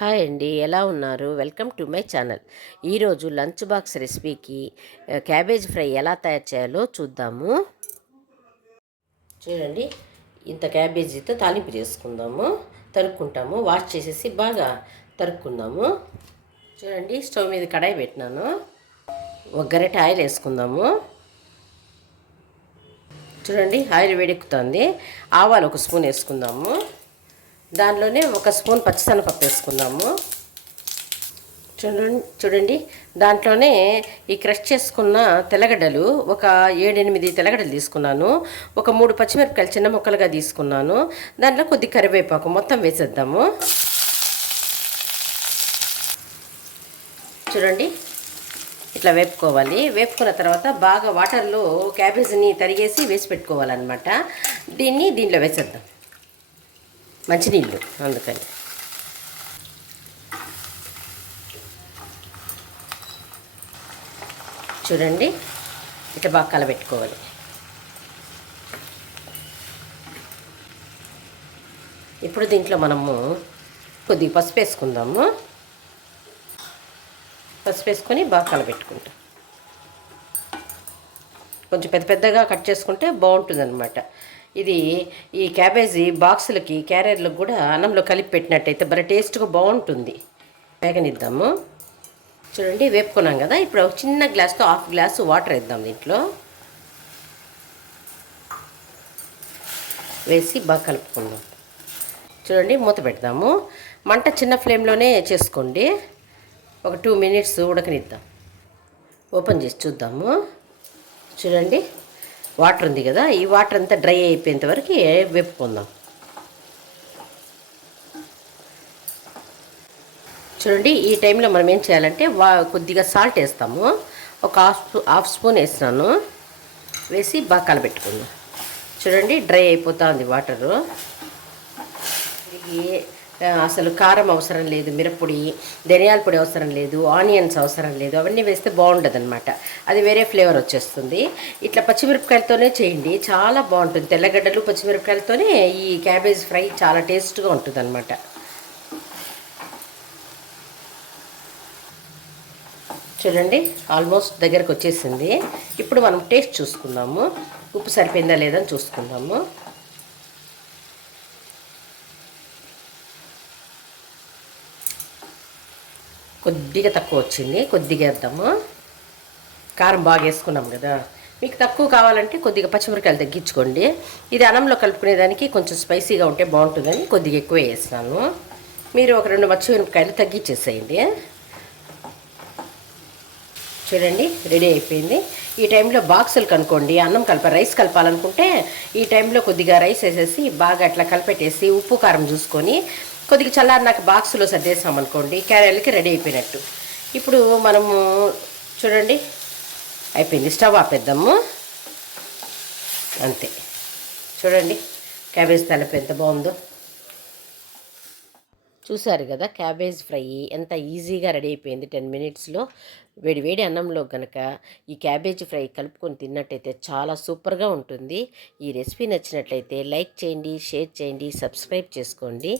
Hi అండి ఎలా ఉన్నారు? Welcome to my channel. ఈరోజు లంచ్ బాక్స్ రెసిపీకి క్యాబేజ్ ఫ్రై ఎలా తయారు చేయాలో చూద్దాము. చూడండి ఇంత క్యాబేజీతో తాలింపు చేసుకుందాము తరుక్కుంటాము వాష్ చేసేసి బాగా తరుక్కుందాము. చూడండి స్టవ్ మీద కడాయి పెట్టినాను ఒక గరిట ఆయిల్ వేసుకుందాము. చూడండి ఆయిల్ వేడెక్కుతుంది ఆవాలు ఒక స్పూన్ వేసుకుందాము. దానిలోనే ఒక స్పూన్ పచ్చిశనగపప్పు వేసుకుందాము. చూడండి చూడండి. దాంట్లోనే ఈ క్రష్ చేసుకున్న తెల్లగడ్డలు ఒక ఏడెనిమిది తెల్లగడ్డలు తీసుకున్నాను. ఒక మూడు పచ్చిమిరపకాయలు చిన్న ముక్కలుగా తీసుకున్నాను. దాంట్లో కొద్ది కరివేపాకు మొత్తం వేసేద్దాము. చూడండి ఇట్లా వేపుకోవాలి. వేపుకున్న తర్వాత బాగా వాటర్లో క్యాబేజీని తరిగేసి వేసి పెట్టుకోవాలన్నమాట. దీన్ని దీంట్లో వేసేద్దాం. మంచినీళ్ళు అందుకని. చూడండి ఇట్లా బాగా కలబెట్టుకోవాలి. ఇప్పుడు దీంట్లో మనము కొద్దిగా పసుపు వేసుకుందాము. పసుపు వేసుకొని బాగా కలబెట్టుకుంటాం. కొంచెం పెద్ద పెద్దగా కట్ చేసుకుంటే బాగుంటుంది అనమాట ఇది ఈ క్యాబేజీ బాక్సులకి క్యారియర్లకు కూడా అన్నంలో కలిపి పెట్టినట్టయితే భలే టేస్ట్గా బాగుంటుంది. వేగనిద్దాము. చూడండి వేపుకున్నాం కదా. ఇప్పుడు ఒక చిన్న గ్లాస్తో హాఫ్ గ్లాస్ వాటర్ వేద్దాం దీంట్లో. వేసి బాగా కలుపుకుందాం. చూడండి మూత పెడదాము. మంట చిన్న ఫ్లేమ్లోనే చేసుకోండి. ఒక టూ మినిట్స్ ఉడకనిద్దాం. ఓపెన్ చేసి చూద్దాము. చూడండి. వాటర్ ఉంది కదా ఈ వాటర్ అంతా డ్రై అయిపోయేంత వరకు వేపుకుందాం చూడండి ఈ టైంలో మనం ఏం చేయాలంటే వా కొద్దిగా సాల్ట్ వేస్తాము. ఒక హాఫ్ హాఫ్ స్పూన్ వేసినాను వేసి బాగా కలబెట్టుకుందాం చూడండి డ్రై అయిపోతూ ఉంది వాటరు. అసలు కారం అవసరం లేదు మిరప్పొడి ధనియాల పొడి అవసరం లేదు ఆనియన్స్ అవసరం లేదు అవన్నీ వేస్తే బాగుంటుంది అనమాట అది వేరే ఫ్లేవర్ వచ్చేస్తుంది. ఇట్లా పచ్చిమిరపకాయలతోనే చేయండి చాలా బాగుంటుంది. తెల్లగడ్డలు పచ్చిమిరపకాయలతోనే ఈ క్యాబేజ్ ఫ్రై చాలా టేస్ట్గా ఉంటుంది అనమాట చూడండి ఆల్మోస్ట్ దగ్గరకు వచ్చేసింది ఇప్పుడు మనం టేస్ట్ చూసుకుందాము. ఉప్పు సరిపోయిందా లేదని చూసుకుందాము. కొద్దిగా తక్కువ వచ్చింది. కొద్దిగా వేద్దాము. కారం బాగా వేసుకున్నాం కదా. మీకు తక్కువ కావాలంటే కొద్దిగా పచ్చిమిరకాయలు తగ్గించుకోండి. ఇది అన్నంలో కలుపుకునేదానికి కొంచెం స్పైసీగా ఉంటే బాగుంటుందని కొద్దిగా ఎక్కువ వేసినాను మీరు ఒక రెండు పచ్చిమిరపకాయలు తగ్గించేసేయండి. చూడండి రెడీ అయిపోయింది. ఈ టైంలో బాక్సులు కనుక్కోండి. అన్నం కలప రైస్ కలపాలనుకుంటే ఈ టైంలో కొద్దిగా రైస్ వేసేసి బాగా అట్లా కలిపెట్టేసి ఉప్పు కారం చూసుకొని కొద్దిగా చల్లారినాక సర్దేసాం అనుకోండి క్యారెల్కి రెడీ అయిపోయినట్టు. ఇప్పుడు మనము చూడండి అయిపోయింది. స్టవ్ ఆపేద్దాము. అంతే. చూడండి క్యాబేజ్ తలపు ఎంత బాగుందో. చూసారు కదా క్యాబేజ్ ఫ్రై ఎంత ఈజీగా రెడీ అయిపోయింది టెన్ మినిట్స్లో. వేడి వేడి అన్నంలో కనుక ఈ క్యాబేజ్ ఫ్రై కలుపుకొని తిన్నట్టయితే చాలా సూపర్గా ఉంటుంది. ఈ రెసిపీ నచ్చినట్లయితే లైక్ చేయండి షేర్ చేయండి సబ్స్క్రైబ్ చేసుకోండి.